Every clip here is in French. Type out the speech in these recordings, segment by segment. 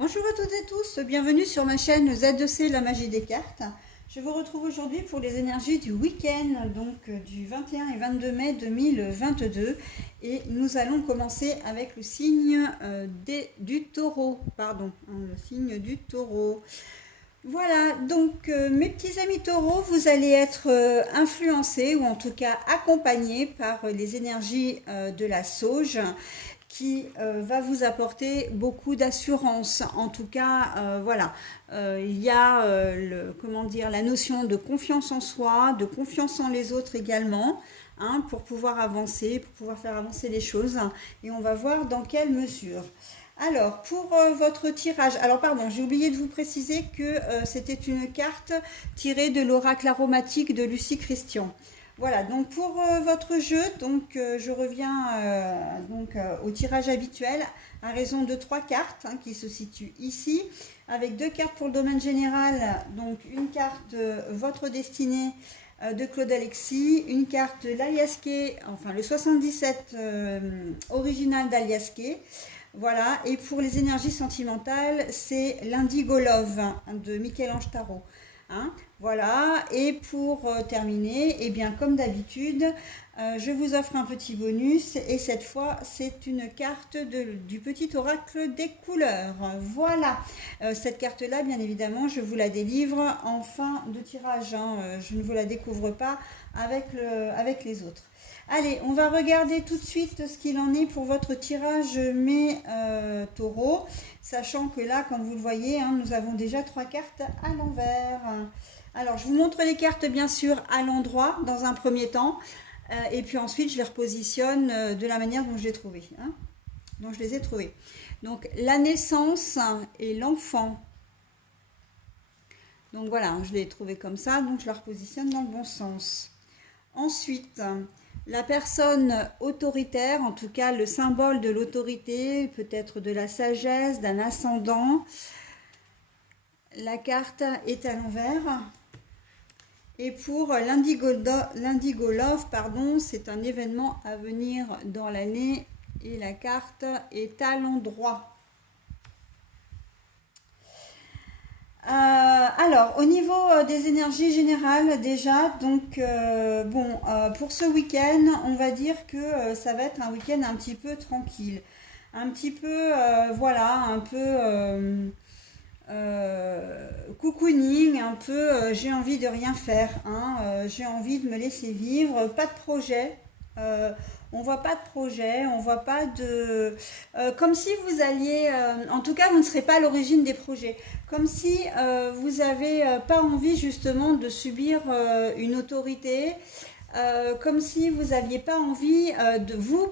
Bonjour à toutes et tous, bienvenue sur ma chaîne Z2C La Magie des Cartes. Je vous retrouve aujourd'hui pour les énergies du week-end, donc du 21 et 22 mai 2022. Et nous allons commencer avec le signe du taureau, le signe du taureau. Voilà, donc mes petits amis taureaux, vous allez être influencés ou en tout cas accompagnés par les énergies de la sauge qui va vous apporter beaucoup d'assurance. En tout cas, voilà, il y a comment dire, la notion de confiance en soi, de confiance en les autres également, hein, pour pouvoir avancer, pour pouvoir faire avancer les choses. Et on va voir dans quelle mesure. Alors, pour votre tirage, alors pardon, j'ai oublié de vous préciser que c'était une carte tirée de l'oracle aromatique de Lucie Christian. Voilà, donc pour votre jeu, donc je reviens au tirage habituel à raison de trois cartes, hein, qui se situent ici, avec deux cartes pour le domaine général, donc une carte Votre destinée de Claude Alexis, une carte l'Aliasqué, enfin le 77 original d'Aliasqué. Voilà, et pour les énergies sentimentales, c'est l'Indigo Love, hein, de Michel-Ange Tarot. Hein, voilà, et pour terminer, eh bien, comme d'habitude, je vous offre un petit bonus et cette fois, c'est une carte du petit oracle des couleurs. Voilà, cette carte-là, bien évidemment, je vous la délivre en fin de tirage, hein. Je ne vous la découvre pas avec les autres. Allez, on va regarder tout de suite ce qu'il en est pour votre tirage mes taureaux, sachant que là, comme vous le voyez, hein, nous avons déjà trois cartes à l'envers. Alors, je vous montre les cartes, bien sûr, à l'endroit, dans un premier temps, et puis ensuite, je les repositionne de la manière dont je les ai trouvées, hein, dont je les ai trouvées. Donc, la naissance et l'enfant. Donc voilà, je l'ai trouvé comme ça, donc je la repositionne dans le bon sens. Ensuite, la personne autoritaire, en tout cas le symbole de l'autorité, peut-être de la sagesse, d'un ascendant. La carte est à l'envers. Et pour l'Indigo Love, pardon, c'est un événement à venir dans l'année et la carte est à l'endroit. Alors, au niveau des énergies générales, déjà, donc, pour ce week-end, on va dire que ça va être un week-end un petit peu tranquille. Un petit peu, voilà, un peu cocooning, un peu j'ai envie de rien faire, hein, j'ai envie de me laisser vivre, pas de projet. euh, on voit pas de projet, on voit pas de... comme si vous alliez... en tout cas, vous ne serez pas à l'origine des projets. Comme si vous n'avez pas envie justement de subir une autorité. Comme si vous n'aviez pas envie de vous,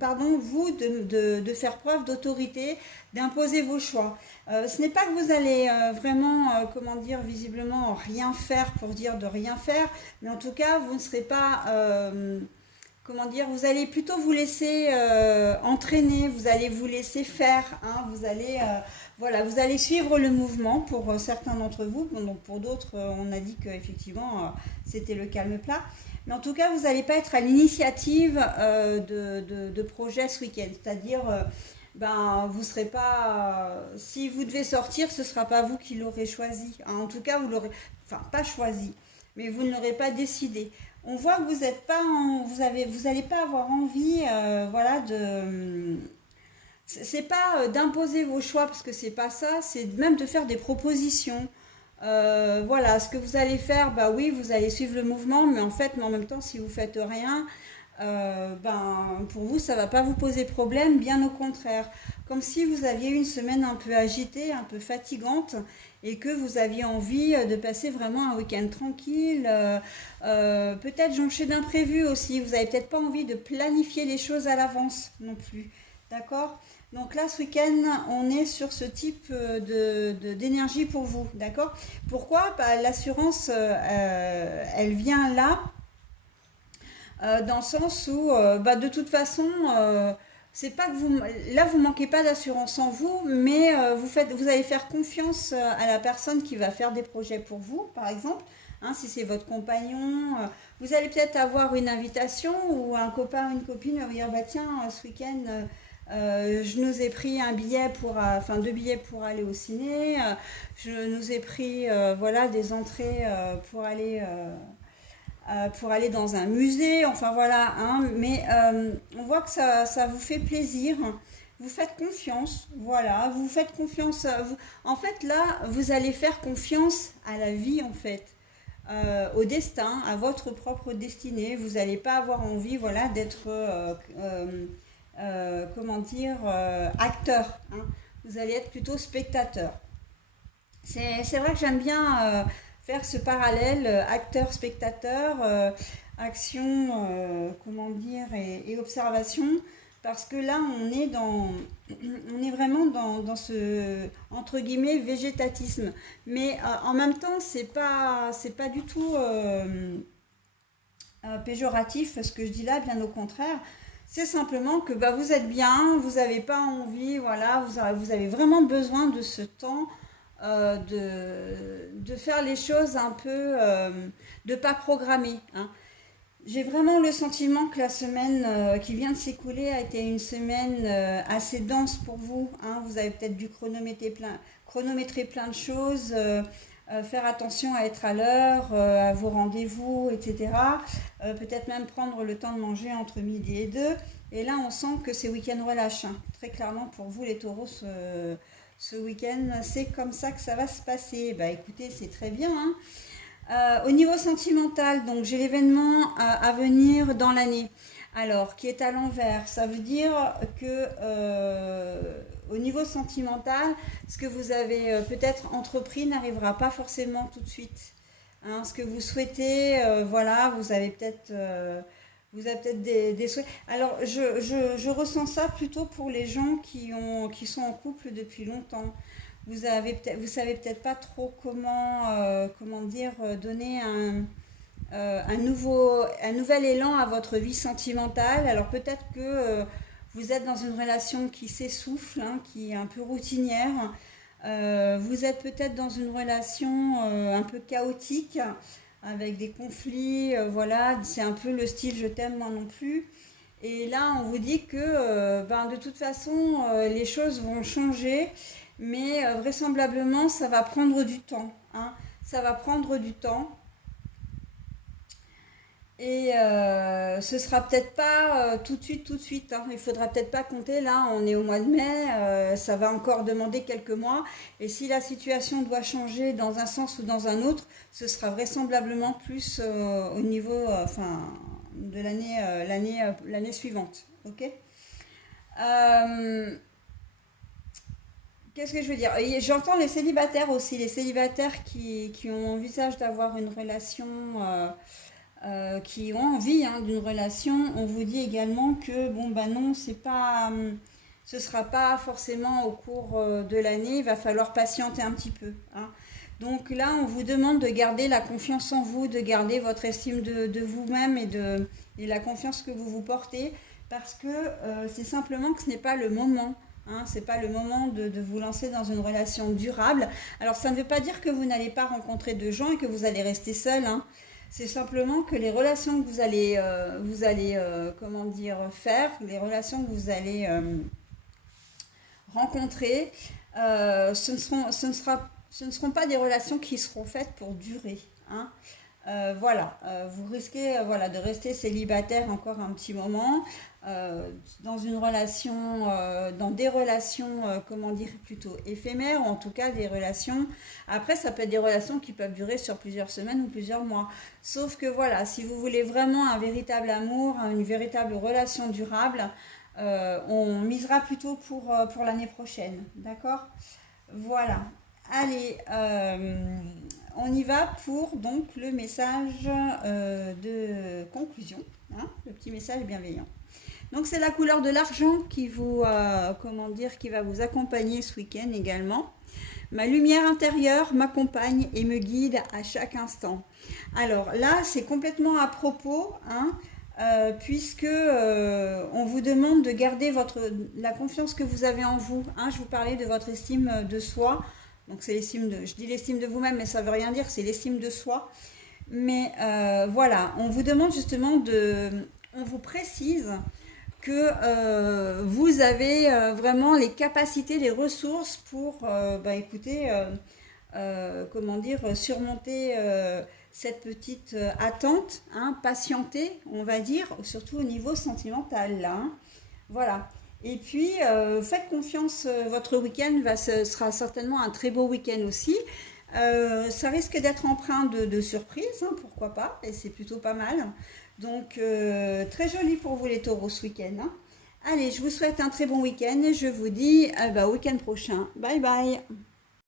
pardon, vous, de faire preuve d'autorité, d'imposer vos choix. Ce n'est pas que vous allez vraiment, comment dire, visiblement rien faire pour dire de rien faire, mais en tout cas, vous ne serez pas, comment dire, vous allez plutôt vous laisser entraîner, vous allez vous laisser faire, hein, vous allez, voilà, vous allez suivre le mouvement pour certains d'entre vous, donc pour d'autres, on a dit qu'effectivement, c'était le calme plat. Mais en tout cas, vous n'allez pas être à l'initiative de projets ce week-end, c'est-à-dire ben, vous serez pas. Si vous devez sortir, ce ne sera pas vous qui l'aurez choisi. Hein, en tout cas, vous l'aurez. Enfin, pas choisi, mais vous ne l'aurez pas décidé. On voit que vous êtes pas vous n'allez pas avoir envie, voilà, de. C'est pas d'imposer vos choix parce que c'est pas ça, c'est même de faire des propositions. Voilà, ce que vous allez faire, bah oui, vous allez suivre le mouvement, mais en même temps, si vous faites rien, ben, pour vous, ça va pas vous poser problème, bien au contraire. Comme si vous aviez une semaine un peu agitée, un peu fatigante, et que vous aviez envie de passer vraiment un week-end tranquille, peut-être jonché d'imprévus aussi. Vous n'avez peut-être pas envie de planifier les choses à l'avance non plus. D'accord? Donc là, ce week-end, on est sur ce type d'énergie pour vous. D'accord? Pourquoi? Bah, l'assurance, elle vient là dans le sens où, bah, de toute façon, c'est pas que vous, là vous manquez pas d'assurance en vous, mais vous allez faire confiance à la personne qui va faire des projets pour vous, par exemple. Hein, si c'est votre compagnon, vous allez peut-être avoir une invitation ou un copain ou une copine va vous dire bah tiens ce week-end Je nous ai pris un billet enfin 2 billets pour aller au ciné. Je nous ai pris voilà des entrées pour aller dans un musée. Enfin voilà, hein, mais on voit que ça vous fait plaisir. Vous faites confiance, voilà, vous faites confiance. En fait, là, vous allez faire confiance à la vie, en fait, au destin, à votre propre destinée. Vous n'allez pas avoir envie, voilà, d'être, comment dire, acteur, hein. Vous allez être plutôt spectateur. C'est vrai que j'aime bien faire ce parallèle acteur-spectateur, action, comment dire, et observation, parce que là, on est vraiment dans ce, entre guillemets, végétatisme. Mais en même temps, c'est pas du tout péjoratif ce que je dis là, bien au contraire. C'est simplement que bah, vous êtes bien, vous n'avez pas envie, voilà, vous avez vraiment besoin de ce temps de faire les choses un peu, de pas programmer, hein. J'ai vraiment le sentiment que la semaine qui vient de s'écouler a été une semaine assez dense pour vous, hein. Vous avez peut-être dû chronométrer plein de choses, faire attention à être à l'heure, à vos rendez-vous, etc. Peut-être même prendre le temps de manger entre midi et deux. Et là, on sent que c'est week-end relâche, hein. Très clairement, pour vous, les taureaux, ce week-end, c'est comme ça que ça va se passer. Bah écoutez, c'est très bien, hein. Au niveau sentimental, donc j'ai l'événement à venir dans l'année. Alors, qui est à l'envers, ça veut dire que au niveau sentimental, ce que vous avez peut-être entrepris n'arrivera pas forcément tout de suite, hein. Ce que vous souhaitez, voilà, vous avez peut-être des souhaits. Alors, je ressens ça plutôt pour les gens qui sont en couple depuis longtemps. Vous savez peut-être pas trop comment dire, donner un nouvel élan à votre vie sentimentale. Alors peut-être que vous êtes dans une relation qui s'essouffle, hein, qui est un peu routinière. Vous êtes peut-être dans une relation un peu chaotique, avec des conflits, voilà, c'est un peu le style je t'aime moi non plus. Et là, on vous dit que ben, de toute façon, les choses vont changer, mais vraisemblablement, ça va prendre du temps, hein. Ça va prendre du temps. Et ce sera peut-être pas tout de suite, hein. Il faudra peut-être pas compter, là, on est au mois de mai, ça va encore demander quelques mois. Et si la situation doit changer dans un sens ou dans un autre, ce sera vraisemblablement plus au niveau enfin, de l'année suivante. Ok. Euh, Qu'est-ce que je veux dire? J'entends les célibataires aussi, les célibataires qui ont envisage d'avoir une relation, qui ont envie, hein, d'une relation. On vous dit également que bon bah non, c'est pas, ce sera pas forcément au cours de l'année. Il va falloir patienter un petit peu, hein. Donc là, on vous demande de garder la confiance en vous, de garder votre estime de vous-même et la confiance que vous vous portez, parce que c'est simplement que ce n'est pas le moment. Hein, c'est pas le moment de vous lancer dans une relation durable. Alors ça ne veut pas dire que vous n'allez pas rencontrer de gens et que vous allez rester seul, hein. C'est simplement que les relations que vous allez comment dire, faire, les relations que vous allez rencontrer, ce ne seront pas des relations qui seront faites pour durer, hein. Voilà, vous risquez voilà, de rester célibataire encore un petit moment, dans une relation, dans des relations, comment dire, plutôt éphémères, ou en tout cas des relations. Après, ça peut être des relations qui peuvent durer sur plusieurs semaines ou plusieurs mois. Sauf que voilà, si vous voulez vraiment un véritable amour, une véritable relation durable, on misera plutôt pour l'année prochaine. D'accord? Voilà. Allez, on y va pour donc le message de conclusion, hein, le petit message bienveillant. Donc c'est la couleur de l'argent qui vous, comment dire, qui va vous accompagner ce week-end également. Ma lumière intérieure m'accompagne et me guide à chaque instant. Alors là, c'est complètement à propos, hein, puisque on vous demande de garder la confiance que vous avez en vous, hein. Je vous parlais de votre estime de soi. Donc c'est je dis l'estime de vous-même, mais ça veut rien dire, c'est l'estime de soi. Mais voilà, on vous demande justement on vous précise que vous avez vraiment les capacités, les ressources pour, écoutez, comment dire, surmonter cette petite attente, hein, patienter, on va dire, surtout au niveau sentimental, là, hein. Voilà. Et puis, faites confiance, votre week-end sera certainement un très beau week-end aussi. Ça risque d'être empreint de surprises, hein, pourquoi pas, et c'est plutôt pas mal. Donc, très joli pour vous les taureaux ce week-end, hein. Allez, je vous souhaite un très bon week-end et je vous dis au week-end prochain. Bye bye.